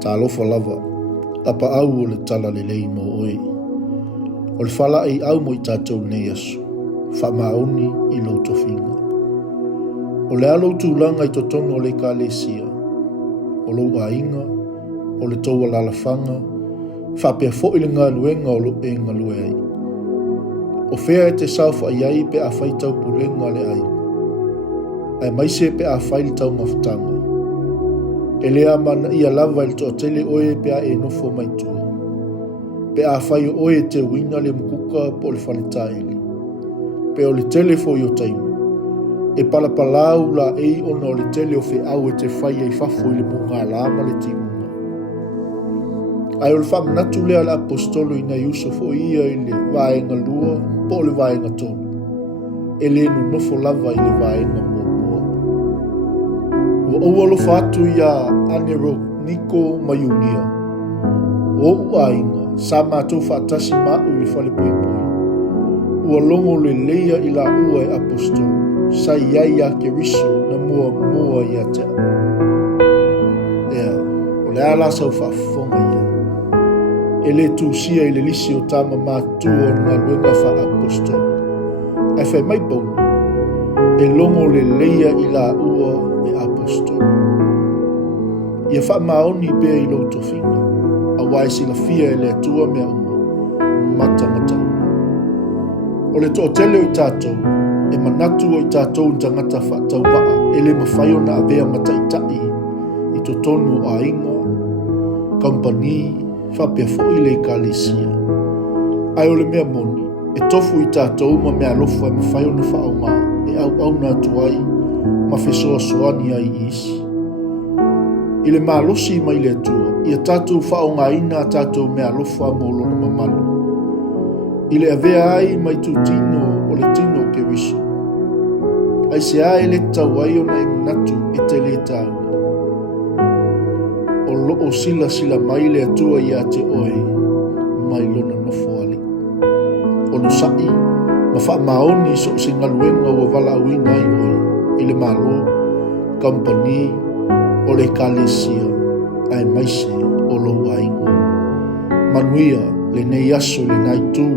Talofa lava, APAAU o le TALALELEI mo oe. O le whala ei au mo I tātou nei asu, Faamaoni I lo tofiga. O le alo tūlanga I totono o le kalesia, o lo 𝐤𝐤𝐤𝐿, o le taua lalafanga, whapea fo I le ngaluenga o lo e ngalue ai. O fea e te saufa ai ai pe a whai tau pulenga le ai. Ai maise pe a whai tau mawhtanga. E lea mana ia lava il toa tele oe pe a e nofo mai tua. Pe a whai o oe te wina le mkuka po le whanetaili. Pe o le tele fo I o taimu. E palapalau la ei ona o le tele o fe au e te whai ai fafo I le munga alama le timunga. Ai o le whamanatu lea le apostolo I nei uso fo ia I le vaenga lua po le vaenga tonu. E le nu nofo lava I le vaenga mua. Ua ua lo fatu ia anero niko mayunia. Ua 𝐤𝐤𝐤𝐿 sa mātou whaatasi mau I le whale pui pui. Ua longo le leia I la ua e apostolo. Sa iai a 𝐁𝐮𝐫𝐞 na mua ia te. Ea, o le ala sau whaafonga ia. E le tūsia I le lisi o tama mātua na luenga wha apostolo. Ai whai mai pono. E longo le leia I la ua e apostolo. Ia Faamaoni bea I lo tofiga. A wai sila fia e le atua mea uma. Mata uma. O le toa tele o I tātou. E manatu o I tātou tangata whaatau waa. E le mawhaio na avea mataitai. I to tonu 𝐁𝐮𝐫𝐞𝐿. Company. Whapea fo I le kalesia. Ai o le mea moni. E tofu I tātou ma mea lofa e mawhaio na whaonga. E au na tuai. Ma whesoa soani ai isi. I le malosi mai le atua. Ia tātou whaonga ina tātou mea lofa mo lona mamalu. I le avea ai mai tu tino o le tino 𝐁𝐿. Ai se ai le tau ai o na imanatu e te le tau. O loo sila mai le atua ia te oe mai lona nofo ali. O no sai, ma Faamaoni so se ngaluenga ua wala awina ai oe. I le malo, company, o le kalesia, ai maise o lo 𝐤𝐤𝐤𝐿. Manuia le nei aso le nai tū,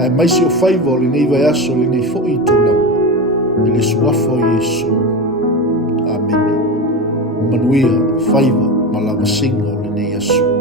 ai maise o whaiva o le nei vai aso le nei fo I tūlanga. I le suafa o Iesu. Amen. Manuia, whaiva, malawa singa o le nei aso.